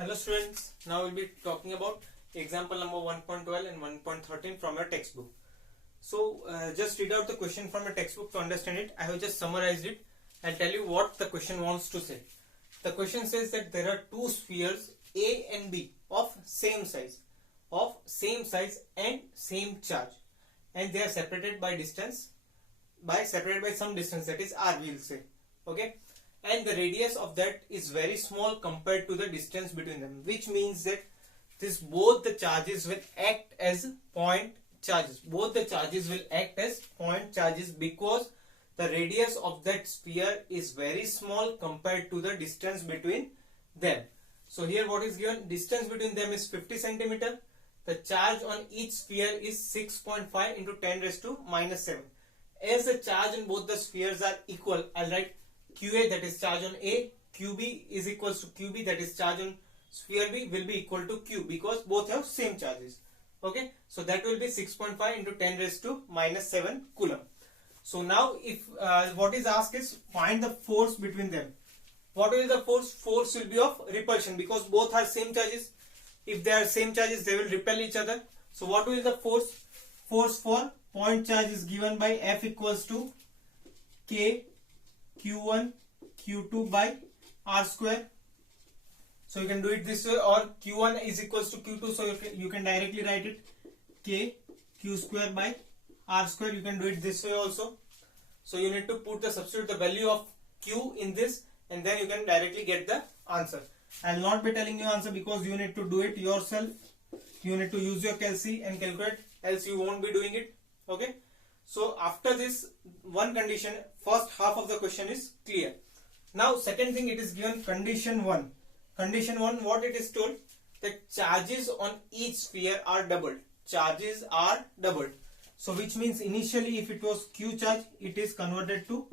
Hello students, now we'll be talking about example number 1.12 and 1.13 from your textbook. So just read out the question from your textbook to understand it. I have just summarized it. I'll tell you what the question wants to say. The question says that there are two spheres A and B of same size and same charge, and they are separated by distance, separated by some distance, that is r, we'll say. Okay, and the radius of that is very small compared to the distance between them, which means that both the charges will act as point charges. Both the charges will act as point charges because the radius of that sphere is very small compared to the distance between them. So here what is given? Distance between them is 50 centimeter. The charge on each sphere is 6.5 into 10 raised to minus 7. As the charge in both the spheres are equal, I'll write QA, that is charge on A, QB is equals to QB, that is charge on sphere B, will be equal to Q because both have same charges. Okay, so that will be 6.5 into 10 raised to minus 7 coulomb. So now if what is asked is find the force between them. What will the force? Force will be of repulsion because both are same charges. If they are same charges, they will repel each other. So what will the force? Force for point charge is given by F equals to K Q1 Q2 by R square. So you can do it this way, or Q1 is equals to Q2, so you can directly write it K Q square by R square. You can do it this way also. So you need to substitute the value of Q in this, and then you can directly get the answer. I will not be telling you answer because you need to do it yourself. You need to use your calci and calculate, else you won't be doing it. Okay. So after this one condition, first half of the question is clear. Now second thing, it is given condition 1. Condition 1, what it is told? That charges on each sphere are doubled. Charges are doubled. So which means initially if it was Q charge, it is converted to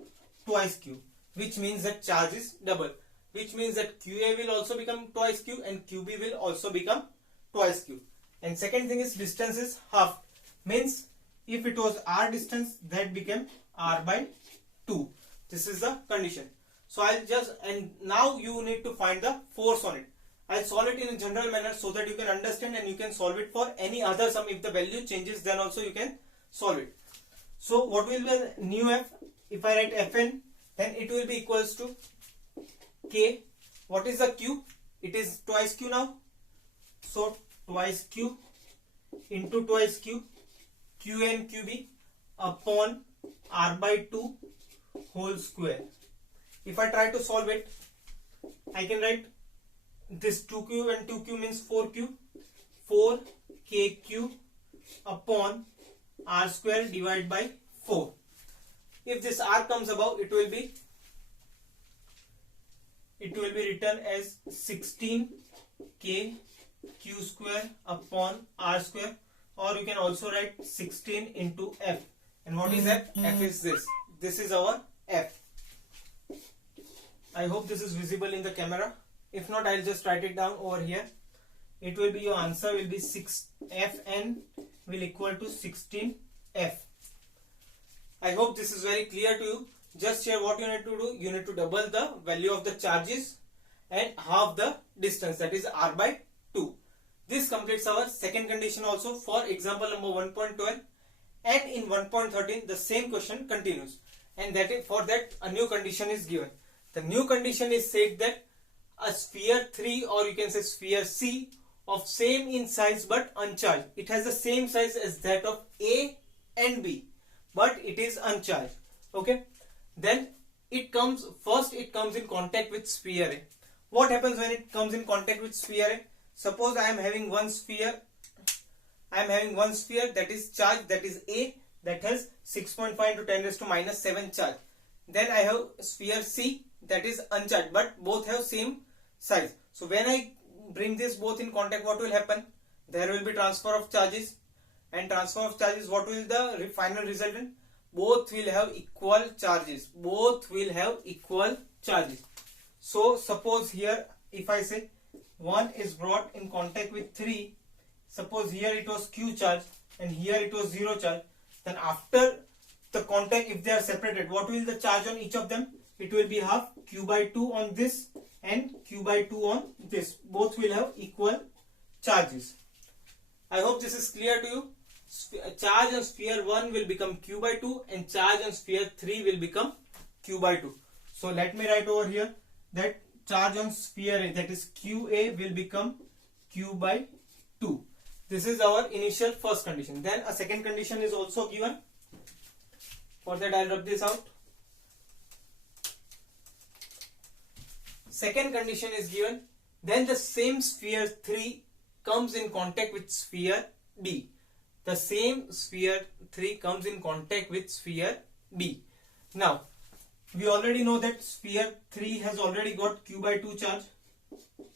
twice Q. Which means that charge is double. Which means that QA will also become twice Q and QB will also become twice Q. And second thing is distance is half. Means if it was R distance, that became R by 2. This is the condition. So and now you need to find the force on it. I'll solve it in a general manner so that you can understand and you can solve it for any other sum. If the value changes, then also you can solve it. So what will be nu F? If I write Fn, then it will be equals to K. What is the Q? It is twice Q now. So twice Q into twice Q, Q and QB upon R by 2 whole square. If I try to solve it, I can write this 2Q and 2Q means 4Q. 4KQ upon R square divided by 4. If this R comes above, it will be written as 16KQ square upon R square, or you can also write 16 into F. And what is F? F is this. This is our F. I hope this is visible in the camera. If not, I'll just write it down over here. It will be, your answer will be 6Fn will equal to 16F. I hope this is very clear to you. Just here what you need to do, you need to double the value of the charges and half the distance, that is R by 2. This completes our second condition also for example number 1.12, and in 1.13 the same question continues, and that is, for that a new condition is given. The new condition is said that a sphere 3, or you can say sphere C, of same in size but uncharged. It has the same size as that of A and B, but it is uncharged. Okay. Then it comes in contact with sphere A. What happens when it comes in contact with sphere A? Suppose I am having one sphere. That is charged, that is A, that has 6.5 into 10 raised to minus 7 charge. Then I have sphere C, that is uncharged, but both have same size. So when I bring this both in contact, what will happen? There will be transfer of charges, and transfer of charges, what will the final resultant? Both will have equal charges. Both will have equal charges. So suppose here if I say 1 is brought in contact with 3, suppose here it was Q charge and here it was 0 charge, then after the contact, if they are separated, what will the charge on each of them? It will be half Q by 2 on this and Q q by 2 on this. Both will have equal charges. I hope this is clear to you. Charge on sphere 1 will become q by 2 and charge on sphere 3 will become q by 2. So let me write over here that charge on sphere A, that is qa, will become q by 2. This is our initial first condition. Then a second condition is also given. For that I'll rub this out. Second condition is given. Then the same sphere 3 comes in contact with sphere B. The same sphere 3 comes in contact with sphere B. Now, we already know that sphere 3 has already got q by 2 charge.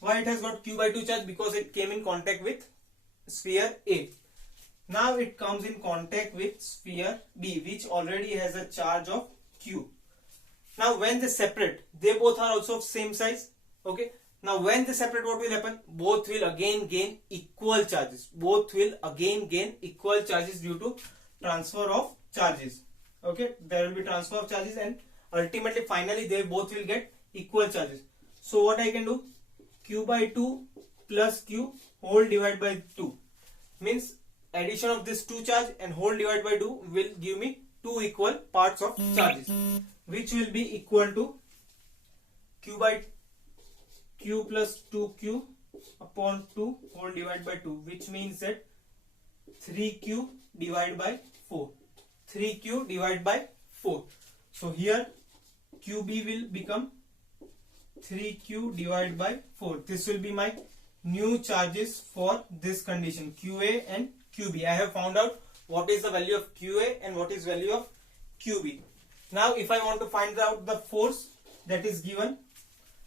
Why it has got q by 2 charge? Because it came in contact with sphere A. Now it comes in contact with sphere B, which already has a charge of q. Now when they separate, they both are also of same size. Okay. Now when they separate, what will happen? Both will again gain equal charges. Both will again gain equal charges due to transfer of charges. Okay. There will be transfer of charges and ultimately finally they both will get equal charges. So what I can do? Q by 2 plus q whole divided by 2 means addition of this 2 charge and whole divided by 2 will give me 2 equal parts of charges, which will be equal to q by q plus 2q upon 2 whole divided by 2, which means that 3q divided by 4. 3q divided by 4. So here qb will become 3q divided by 4. This will be my new charges for this condition, qa and qb. I have found out what is the value of qa and what is value of qb. Now if I want to find out the force that is given,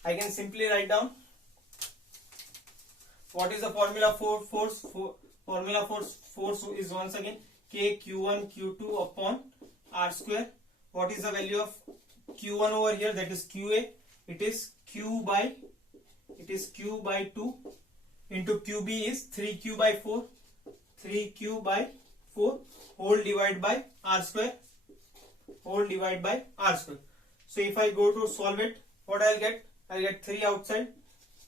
I can simply write down what is the formula for force. Formula for force is once again k q1 q2 upon r square. What is the value of q1 over here? That is qa. It is q by 2 into qb is 3q by 4. 3q by 4 whole divided by r square. Whole divided by r square. So if I go to solve it, what I'll get? I'll get 3 outside.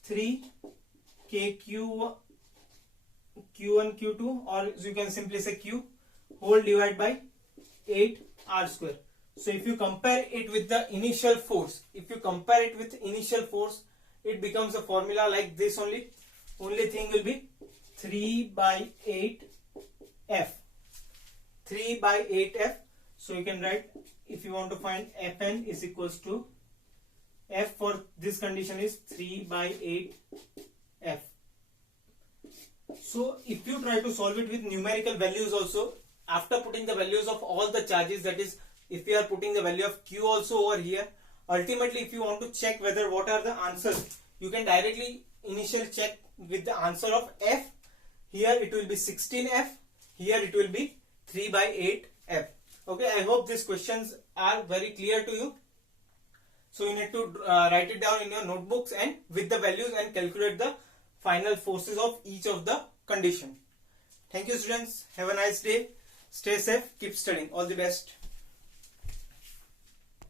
3 kq q1 q2, or you can simply say q whole divided by 8 r square. So if you compare it with the initial force, it becomes a formula like this only. Only thing will be 3 by 8 f. 3 by 8 f. So you can write, if you want to find Fn is equals to, F for this condition is 3 by 8 f. So if you try to solve it with numerical values also, after putting the values of all the charges, that is if you are putting the value of q also over here, ultimately if you want to check whether what are the answers, you can directly initially check with the answer of f. Here it will be 16f, here it will be 3 by 8f. Okay, I hope these questions are very clear to you. So you need to write it down in your notebooks and with the values and calculate the final forces of each of the condition. Thank you students. Have a nice day. Stay safe. Keep studying. All the best.